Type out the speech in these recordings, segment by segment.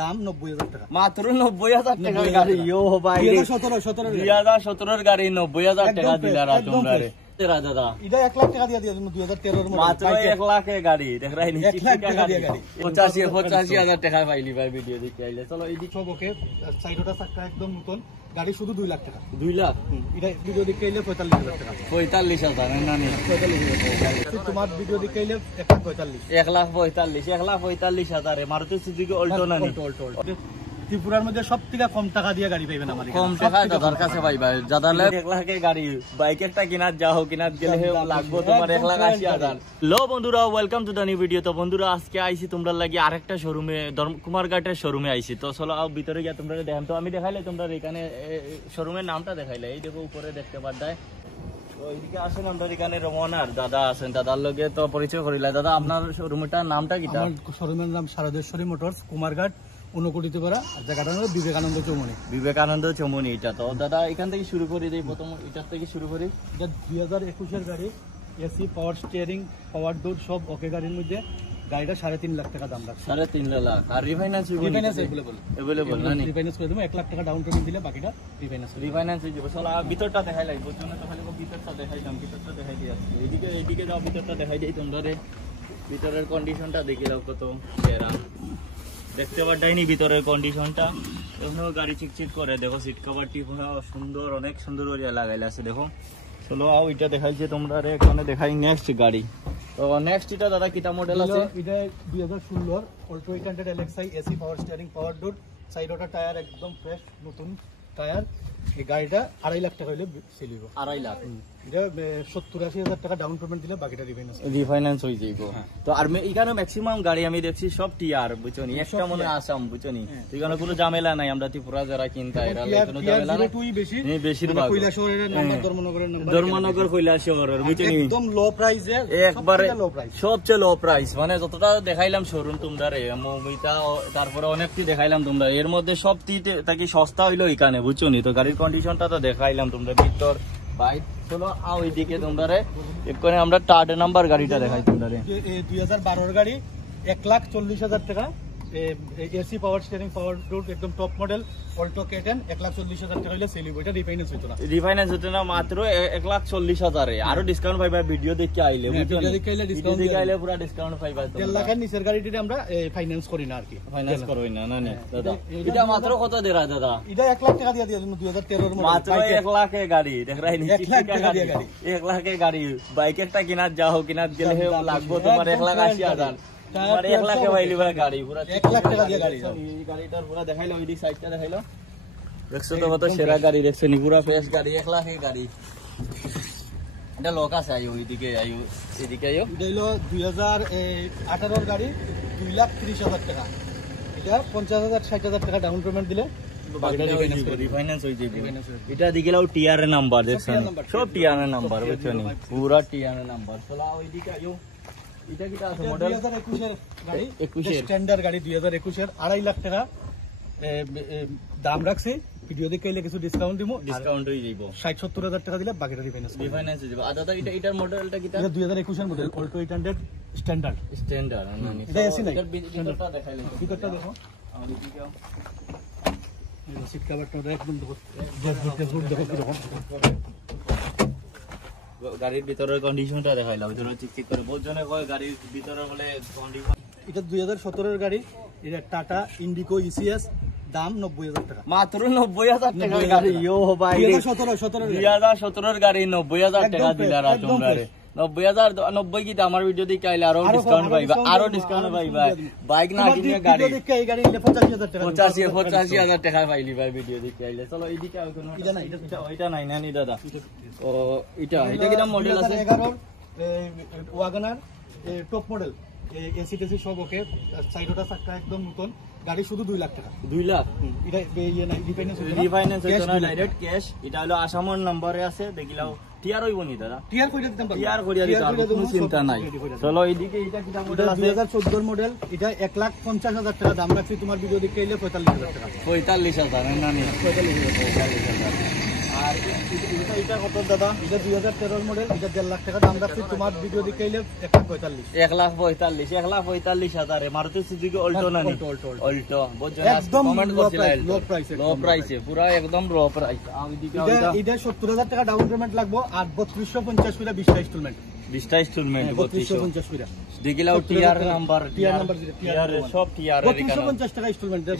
দাম 90,000 টাকা, মাত্র 90,000 টাকার গাড়ি। ইয়ো ভাই 2017 গাড়ি 90,000 টাকা দিলা তোমরা রে দাদা। এটা 1 লাখ টাকা দিয়ে 2013 মডেল, মাত্র 1 লাখে গাড়ি দেখ রাই নি, 1 লাখ টাকা দিয়ে গাড়ি 85,000 টাকা পাইলি ভাই ভিডিও দেখে আইলে। চলো এই দিক সব ওকে, সাইডটা চাকা একদম নতুন, গাড়ি শুধু 2 লাখ টাকা। 2 লাখ এটা ভিডিও দেখে আইলে 45,000 টাকা। 45,000 না নি 45,000 তোমার ভিডিও দেখে আইলে 1,45,000 1,45,000 মারুতি সুজুকি অল্টো না নি। ত্রিপুরার মধ্যে সবথেকে কম টাকা দিয়ে গাড়ি পাইবেন আমার কম টাকা দাদার কাছে পাইবা। দাদার 1 লাখে গাড়ি, বাইক একটা কিনার যাও কিনার গেলে লাগবো তোমার 1,80,000। লো বন্ধুরা, welcome to the new video. তো বন্ধুরা আজকে আইছি তোমরা লাগি আরেকটা শোরুমে, কুমারঘাটের শোরুমে আইছি। তো চলো ভিতরে গিয়ে তোমরা দেখাম। তো আমি দেখাইলে তোমরা এখানে শোরুমের নামটা দেখাইলে, এই দেখো উপরে দেখতে পারদায়। তো এইদিকে আসেন, আমরা এখানে রমনার দাদা আছেন, দাদার লগে তো পরিচয় করিলা। দাদা আপনার শোরুমটার নামটা কি? আমার শোরুমের নাম শারদেশ্বরী মোটরস, কুমারঘাট, ঊনকোটিতে পারা। জায়গাটা হলো বিবেকানন্দ চৌমুহনী। বিবেকানন্দ চৌমুহনী। এটা তো দাদা এখান থেকে শুরু করি দিই, প্রথম এটার থেকে শুরু করি। এটা 2021 গাড়ি, এসি, পাওয়ার স্টিয়ারিং, পাওয়ার ডোর সব ওকে। গাড়ির মধ্যে গাড়িটা 3.5 লাখ টাকা দাম রাখছে। 3.5 লাখ। আর রিফাইন্যান্স अवेलेबल না নি? রিফাইন্যান্স করে দেবো, 1 লাখ টাকা ডাউন পেমেন্ট দিলে বাকিটা রিফাইন্যান্স হয়ে যাবে। চলো ভিতরটা দেখাই লাগবে, বুঝছো তো খালি ভিতরটা দেখাইলাম, ভিতরটা দেখাই দিয়ে আসছি। এইদিকে যাও, ভিতরটা দেখাই দিই তোমরা। ভিতরের কন্ডিশনটা দেখে দাও কত সেরা, দেখতে পারদাইনি ভিতরের কন্ডিশনটা। এখনো গাড়ি চিকচিক করে, দেখো সিট কভারটি সুন্দর, অনেক সুন্দর করে লাগাইলে আছে দেখো। চলো আও এটা দেখাইছে তোমরা রে, এখানে দেখাই নেক্সট গাড়ি। তো নেক্সট এটা দাদা কিটা মডেল আছে? এটা 2016 Alto 800 LXi, AC, power steering, power door, সাইডটা টায়ার একদম ফ্রেশ নতুন টায়ার। এই গাড়িটা 2.5 লাখ টাকা হইলে সেল হইব। 2.5 লাখ। এটা 70-80,000 টাকা ডাউন পেমেন্ট দিলে বাকিটা রিফাইন্যান্স হয়ে যাইব। তো আর এখানে ম্যাক্সিমাম গাড়ি আমি দেখছি সব টিআর, বুঝছো নি? একটা মনে আসাম, বুঝছো নি? এখানে কোনো ঝামেলা নাই। আমরা ত্রিপুরা যারা কিনতা এরা কোনো ঝামেলা নাই। বেশিরভাগ কৈলাসহরের নাম্বার, ধর্মনগরের নাম্বার, ধর্মনগর কৈলাসহরের, বুঝছো নি? একদম লো প্রাইসে, একবারে সবচেয়ে লো প্রাইস। মানে যতটা দেখাইলাম শোরুম তোমরা রে, মমিতা তারপরে অনেকটি দেখাইলাম তোমরা, এর মধ্যে সব থেকে সস্তা হইলো এখানে, বুঝছো নি? তো গাড়ির কন্ডিশনটা তো দেখাইলাম তোমরা, ভিতর বাইক। চলো আও এইদিকে তোমরা রে এখানে আমরা টার্ড নাম্বার গাড়িটা দেখাই তোমরা রে। 2012 গাড়ি, 1,40,000 টাকা। এসি, পাওয়ার স্টিয়ারিং, পাওয়ার ডোর, একদম টপ মডেল, অল্টো K10, 1,40,000 টাকা হইলে সেল হইব। এটা রিফাইন্যান্স হইতো না, রিফাইন্যান্স হইতো না, মাত্র 1,40,000 আরো ডিসকাউন্ট পাইবা ভিডিও দেখে আইলে, বুঝছো? ভিডিও দেখে আইলে ডিসকাউন্ট আইলে পুরো ডিসকাউন্ট পাইবা। 1 লাখের নিচের গাড়িটি আমরা ফাইন্যান্স করি না আর কি, ফাইন্যান্স করবই না। না নি দাদা, এটা মাত্র কত দেরা দাদা? এটা 1 লাখ টাকা দিয়ে 2013 মডেল, মাত্র 1 লাখে গাড়ি দেখ রাই নি। 1 লাখ টাকা দিয়ে গাড়ি, 1 লাখে গাড়ি, বাইক একটা কিনার যাও কিনার গেলে লাগবো তোমার 1,80,000। তোমার 1 লাখে পাইলি ভাই গাড়ি, পুরো 1 লাখ টাকা দিয়ে গাড়ি। এই গাড়িটার পুরো দেখাইলো, ওই দিক সাইডটা দেখাইলো, দেখছো তো কত সেরা গাড়ি, দেখছো নি? পুরো ফ্রেশ গাড়ি, 1 লাখে গাড়ি। এটা লোক আছে, আইও এইদিকে, আইও এদিকে আইও। এটা হলো 2018 গাড়ি, 2,30,000 টাকা। এটা 50,000-60,000 টাকা ডাউন পেমেন্ট দিলে রিফাইন্যান্স হয়ে যাবে। এটা দিকেও টিআর এর নাম্বার, দেখছো সব টিআর এর নাম্বার, বুঝছো নি? পুরো টিআর এর নাম্বার। চলো ওইদিকে আইও। এটা কিটা আছে মডেল? 2021 এর গাড়ি, 21 স্ট্যান্ডার্ড গাড়ি, 2021 এর 2.5 লাখ টাকা দাম রাখছি। ভিডিও দেখে আইলে কিছু ডিসকাউন্ট দিমু, ডিসকাউন্ট হয়ে যাইব। 60-70,000 টাকা দিলে বাকিটা রিফাইন্যান্স হয়ে যাবে। আর দাদা এটার মডেলটা কিটা? এটা 2021 এর মডেল, অল্টো 800 স্ট্যান্ডার্ড। এটা এসি নাই, ভিতরটা দেখাইলে, ভিতরটা দেখো। সিট কভারটা একদম দেখো, দেখো কি রকম। গাড়ির ভিতরের কন্ডিশনটা দেখাইলাম, ভিতরে চিকচিক করে বলজনে কয় গাড়ির ভিতরে বলে কন্ডিশন। এটা 2017 এর গাড়ি, এটা টাটা ইন্ডিগো ইসিএস, দাম 90,000 টাকা। মাত্র 90,000 টাকার গাড়ি। ইয়ো ভাই 2017 এর গাড়ি 90,000 টাকা দিলা তোমরা রে। 90,000 কি আমার ভিডিও দেখে আইলে আরো ডিসকাউন্ট পাইবা, আরো ডিসকাউন্ট পাইবা। বাইক না কিনে গাড়ি দেখে এই গাড়ি নিলে 85,000 টাকা, 85,000 টাকা পাইলি ভাই ভিডিও দেখে আইলে। চলো এইদিকে আর কোনো এটা না, এটা নাই না নি দাদা। ও এটা কি নাম মডেল আছে? 11 ওয়াগনার টপ মডেল, এসি টেসি সব ওকে, সাইডটা চাকা একদম নতুন, গাড়ি শুধু 2 লাখ টাকা। 2 লাখ। এটা ইয়ে নাই, রিফাইন্যান্স হইতো না, ডাইরেক্ট ক্যাশ। এটা হলো আসামের নম্বরে আছে, দেখিলাও টিআর হইব নি দাদা? টিআর কইরা দিতাম, টিআর কইরা দিতাম, কোনো চিন্তা নাই। চলো এইদিকে এটা কি মডেল আছে? 2014 মডেল, এটা 1,50,000 টাকা দাম রাখছি। তোমার ভিডিও দেখে আইলে 45,000 টাকা। 45,000 না নি? 45,000। আর এটা কত দাদা? এটা 2013 মডেল, এটা 1.5 লাখ টাকা দাম রাখছি। তোমার ভিডিও দেখে এলে 1,45,000। 1,45,000 মারুতি সুজুকি অল্টো না নি? অল্টো একদম লো প্রাইসে পুরো একদম লো প্রাইস। এটা 70,000 টাকা ডাউন পেমেন্ট লাগবে আর 3250 করে 20টা ইনস্টলমেন্ট। 20টা ইনস্টলমেন্ট 3250 করে দেখিলাও টিআর নাম্বার সব টিআর 3250 টাকা ইনস্টলমেন্ট দেব।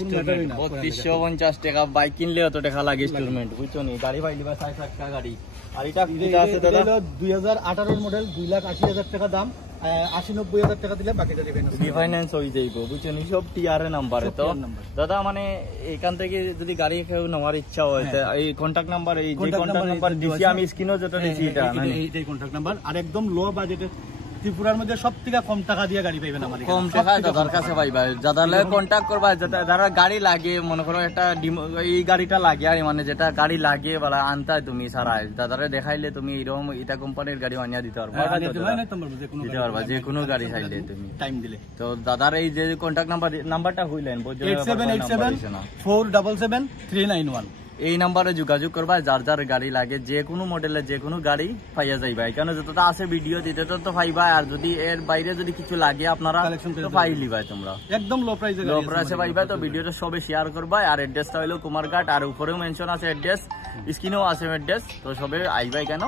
3250 টাকা বাইক কিনলে অত টাকা লাগে ইনস্টলমেন্ট, বুঝছো নি? গাড়ি পাইলি বা 60 লাখ টাকা গাড়ি। আর এটা আছে দাদা 2018 মডেল, 2,80,000 টাকা দাম। 80-90,000 টাকা দিলে বাকিটা রিফাইন্যান্স হয়ে যাইব, বুঝছো নি? সব টিআর নাম্বার। তো দাদা মানে এখান থেকে যদি গাড়ি কেউ নেওয়ার ইচ্ছা হয় এই কন্টাক্ট নাম্বার, এই যে কন্টাক্ট নাম্বার দিছি আমি স্ক্রিনে যেটা দিছি এটা এইটাই কন্টাক্ট নাম্বার। আর একদম লো বাজেটে ত্রিপুরার মধ্যে সবথেকে কম টাকা দিয়ে গাড়ি পাইবেন আমাদের। কম টাকা দাদার কাছে পাইবা, যাদের লাগে কন্টাক্ট করবা। যারা গাড়ি লাগে, মনে করো একটা এই গাড়িটা লাগে আর মানে যেটা গাড়ি লাগে বলা আনতা তুমি সারা দাদারে দেখাইলে তুমি এরকম এটা কোম্পানির গাড়ি আনিয়া দিতে পারবা, দিতে পারবা যে কোনো গাড়ি চাইলে তুমি টাইম দিলে। তো দাদার এই যে কন্টাক্ট নাম্বারটা হইলেন 8787477391 এই নাম্বারে যোগাযোগ করবা। যার যার গাড়ি লাগে যে কোনো মডেলের যে কোনো গাড়ি পাইয়া যাইবা, কারণ যতটা আছে ভিডিও দিতে তো পাইবা। আর যদি এর বাইরে যদি কিছু লাগে আপনারা পাই লিবা, তোমরা একদম লো প্রাইসে পাইবা। তো ভিডিওটা সবে শেয়ার করবা। আর অ্যাড্রেসটা হলো কুমারঘাট, আর উপরেও মেনশন আছে অ্যাড্রেস, স্ক্রিনেও আছে অ্যাড্রেস। তো সবে আইবাই কেন